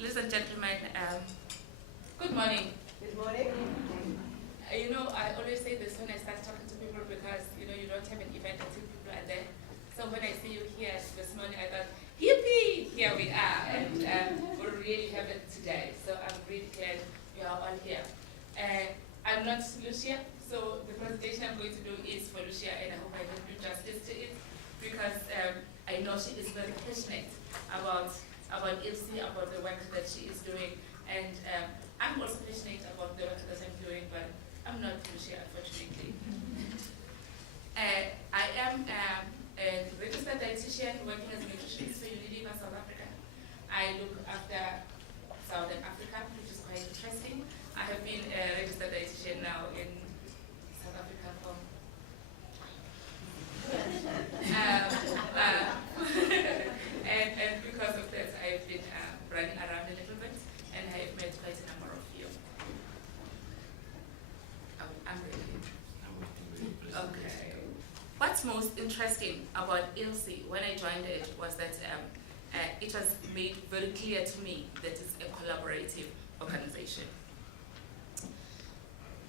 Ladies and gentlemen, good morning. Good morning. I always say this when I start talking to people because, you don't have an event until people are there. So when I see you here this morning, I thought, yippee, here we are, and we'll really have it today. So I'm really glad you are all here. I'm not Lucia, so the presentation I'm going to do is for Lucia, and I hope I can do justice to it because I know she is very passionate about ILSI, about the work that she is doing, and I'm also passionate about the work that I'm doing, but I'm not Lucia, unfortunately. I am a registered dietitian working as a nutritionist for Unilever, South Africa. I look after Southern Africa, which is quite interesting. I have been a registered dietitian now in South Africa for and because of that, I've been running around a little bit, and I've met quite a number of you. I'm ready. Okay. What's most interesting about ILSI when I joined it was that it was made very clear to me that it's a collaborative organization.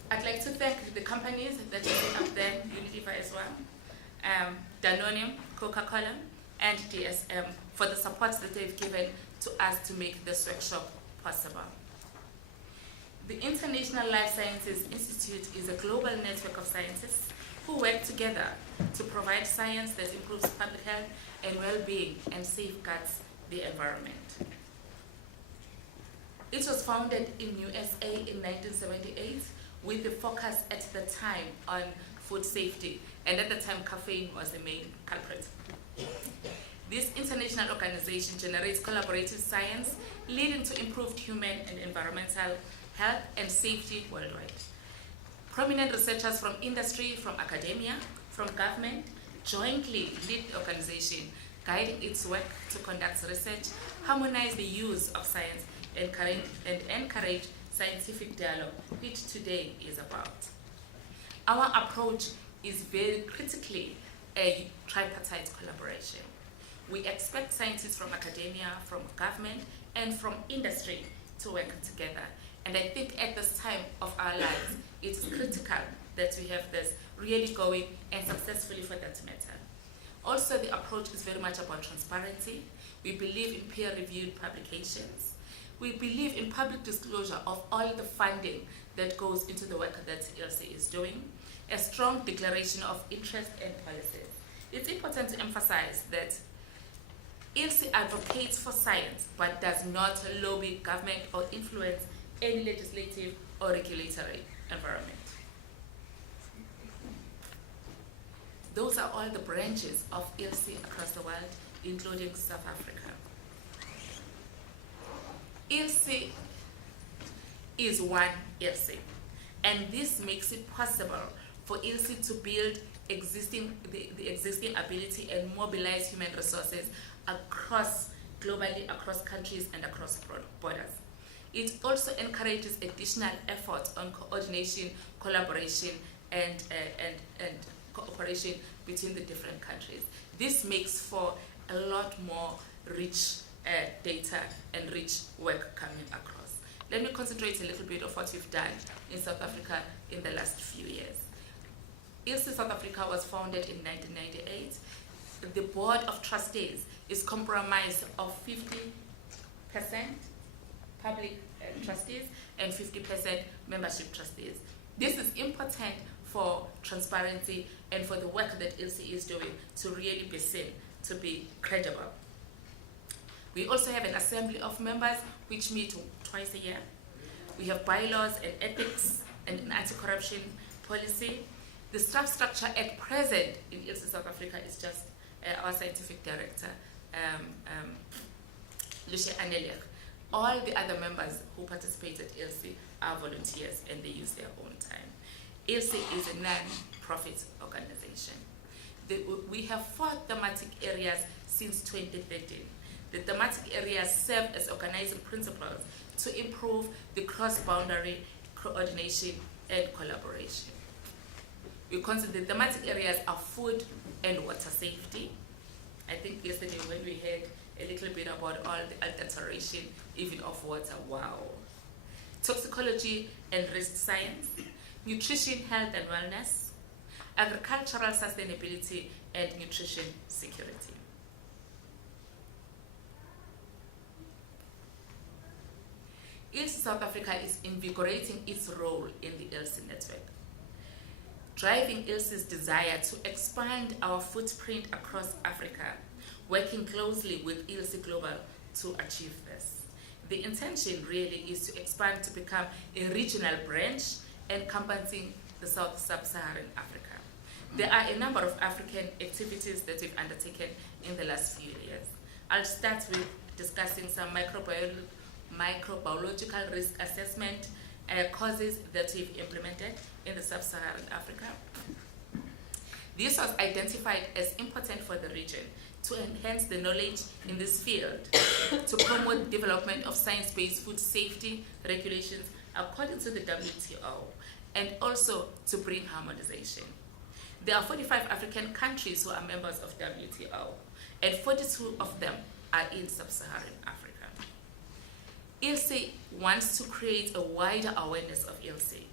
I'd like to thank the companies that are up there, Unilever as well, Danone, Coca-Cola, and DSM for the support that they've given to us to make this workshop possible. The International Life Sciences Institute is a global network of scientists who work together to provide science that improves public health and well-being and safeguards the environment. It was founded in USA in 1978 with the focus at the time on food safety, and at the time caffeine was the main culprit. This international organization generates collaborative science leading to improved human and environmental health and safety worldwide. Prominent researchers from industry, from academia, from government jointly lead the organization, guiding its work to conduct research, harmonize the use of science, and encourage scientific dialogue, which today is about. Our approach is very critically a tripartite collaboration. We expect scientists from academia, from government, and from industry to work together. And I think at this time of our lives, it's critical that we have this really going, and successfully for that matter. Also, the approach is very much about transparency. We believe in peer-reviewed publications. We believe in public disclosure of all the funding that goes into the work that ILSI is doing, a strong declaration of interest and policies. It's important to emphasize that ILSI advocates for science, but does not lobby government or influence any legislative or regulatory environment. Those are all the branches of ILSI across the world, including South Africa. ILSI is one ILSI, and this makes it possible for ILSI to build the existing ability and mobilize human resources globally, across countries and across borders. It also encourages additional efforts on coordination, collaboration, and cooperation between the different countries. This makes for a lot more rich data and rich work coming across. Let me concentrate a little bit of what we've done in South Africa in the last few years. ILSI South Africa was founded in 1998. The board of trustees is comprised of 50% public trustees and 50% membership trustees. This is important for transparency and for the work that ILSI is doing to really be seen to be credible. We also have an assembly of members which meet twice a year. We have bylaws and ethics and an anti-corruption policy. The staff structure at present in ILSI South Africa is just our scientific director, Lucia Aneliak. All the other members who participate at ILSI are volunteers and they use their own time. ILSI is a non-profit organization. We have 4 thematic areas since 2013. The thematic areas serve as organizing principles to improve the cross-boundary coordination and collaboration. We consider the thematic areas are food and water safety. I think yesterday when we had a little bit about all the adulteration, even of water. Wow. Toxicology and risk science, nutrition, health and wellness, agricultural sustainability, and nutrition security. ILSI South Africa is invigorating its role in the ILSI network, driving ILSI's desire to expand our footprint across Africa, working closely with ILSI Global to achieve this. The intention really is to expand to become a regional branch encompassing the Sub-Saharan Africa. There are a number of African activities that we've undertaken in the last few years. I'll start with discussing some microbiological risk assessment courses that we've implemented in the Sub-Saharan Africa. This was identified as important for the region to enhance the knowledge in this field, to promote development of science-based food safety regulations according to the WTO, and also to bring harmonization. There are 45 African countries who are members of WTO, and 42 of them are in Sub-Saharan Africa. ILSI wants to create a wider awareness of ILSI,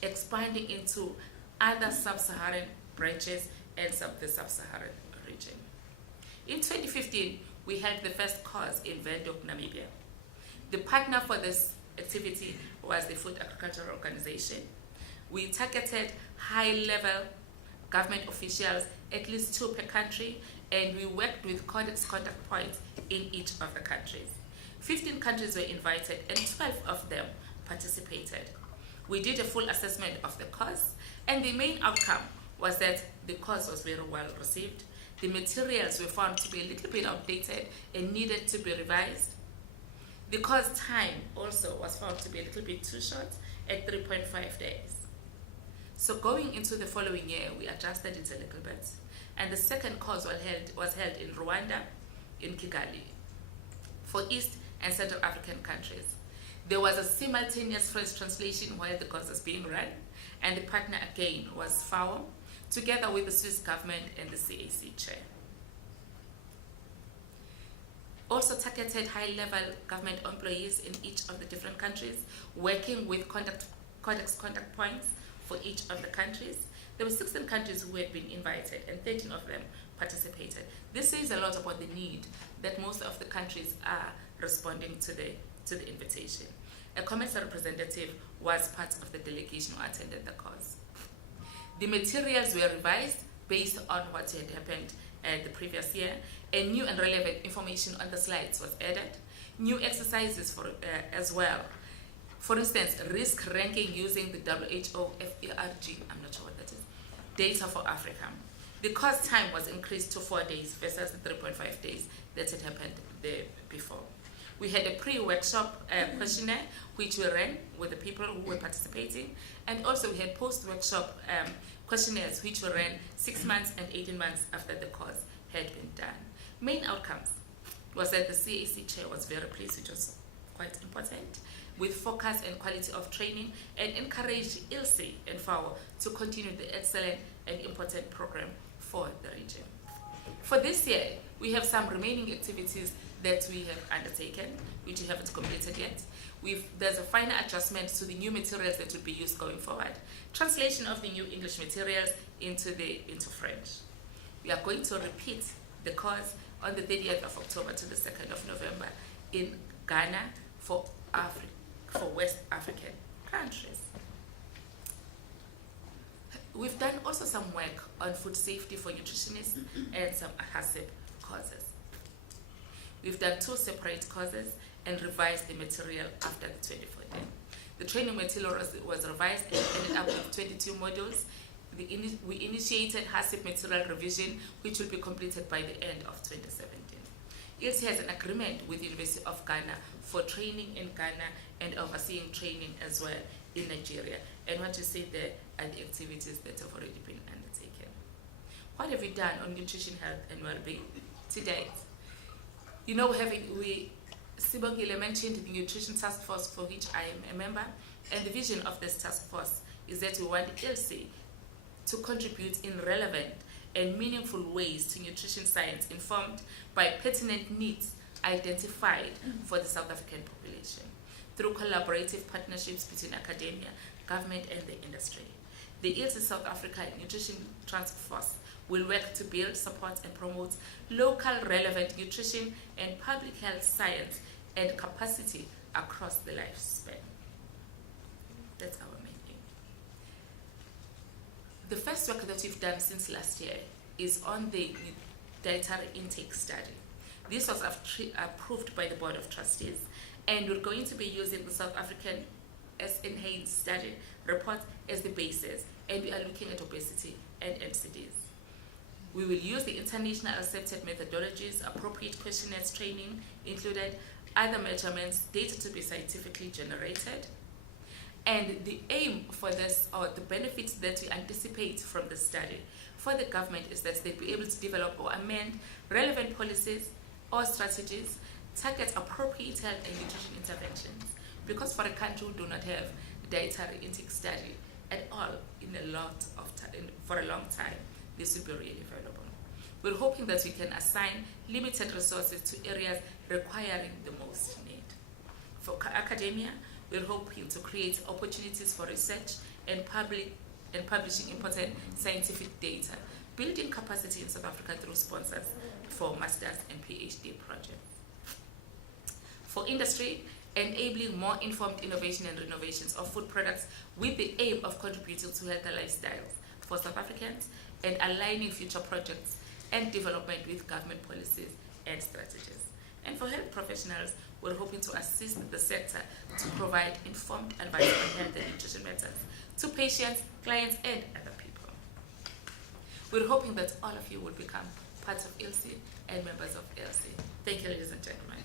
expanding into other Sub-Saharan branches and the Sub-Saharan region. In 2015, we held the first course in Windhoek, Namibia. The partner for this activity was the Food Agricultural Organization. We targeted high-level government officials, at least 2 per country, and we worked with codex contact points in each of the countries. 15 countries were invited and 12 of them participated. We did a full assessment of the course, and the main outcome was that the course was very well received. The materials were found to be a little bit outdated and needed to be revised. The course time also was found to be a little bit too short at 3.5 days. So going into the following year, we adjusted it a little bit. And the second course was held in Rwanda, in Kigali, for East and Central African countries. There was a simultaneous French translation while the course was being run, and the partner again was FAO, together with the Swiss government and the CAC chair. Also targeted high-level government employees in each of the different countries, working with codex contact points for each of the countries. There were 16 countries who had been invited, and 13 of them participated. This says a lot about the need that most of the countries are responding to the invitation. A COMESA representative was part of the delegation who attended the course. The materials were revised based on what had happened the previous year, and new and relevant information on the slides was added. New exercises as well. For instance, risk ranking using the WHO FERG, I'm not sure what that is, data for Africa. The course time was increased to 4 days versus the 3.5 days that had happened there before. We had a pre-workshop questionnaire which we ran with the people who were participating, and also we had post-workshop questionnaires which were ran 6 months and 18 months after the course had been done. Main outcomes was that the CAC chair was very pleased, which was quite important, with focus and quality of training, and encouraged ILSI and FAO to continue the excellent and important program for the region. For this year, we have some remaining activities that we have undertaken, which we haven't completed yet. There's a final adjustment to the new materials that will be used going forward. Translation of the new English materials into French. We are going to repeat the course on the 30th of October to the 2nd of November in Ghana for West African countries. We've done also some work on food safety for nutritionists and some HACCP courses. We've done 2 separate courses and revised the material after the 2014. The training material was revised and ended up with 22 modules. We initiated HACCP material revision, which will be completed by the end of 2017. ILSI has an agreement with the University of Ghana for training in Ghana and overseeing training as well in Nigeria. And what you see there are the activities that have already been undertaken. What have we done on nutrition, health, and well-being to date? You know, Sibongile mentioned the Nutrition Task Force, for which I am a member, and the vision of this task force is that we want ILSI to contribute in relevant and meaningful ways to nutrition science informed by pertinent needs identified for the South African population through collaborative partnerships between academia, government and the industry. The ILSI South Africa Nutrition Task Force will work to build, support and promote local relevant nutrition and public health science and capacity across the lifespan. That's our main aim. The first work that we've done since last year is on the dietary intake study. This was approved by the Board of Trustees, and we're going to be using the South African SNH study report as the basis, and we are looking at obesity and NCDs. We will use the international accepted methodologies, appropriate questionnaires training included, other measurements, data to be scientifically generated. And the aim for this, or the benefits that we anticipate from the study for the government, is that they'll be able to develop or amend relevant policies or strategies, target appropriate health and nutrition interventions. Because for a country who do not have dietary intake study at all in a lot of time, for a long time, this will be really valuable. We're hoping that we can assign limited resources to areas requiring the most need. For academia, we're hoping to create opportunities for research and publishing important scientific data, building capacity in South Africa through sponsors for masters and PhD projects. For industry, enabling more informed innovation and renovations of food products with the aim of contributing to healthy lifestyles for South Africans and aligning future projects and development with government policies and strategies. And for health professionals, we're hoping to assist the sector to provide informed advice on health and nutrition matters to patients, clients, and other people. We're hoping that all of you will become part of ILSI and members of ILSI. Thank you, ladies and gentlemen.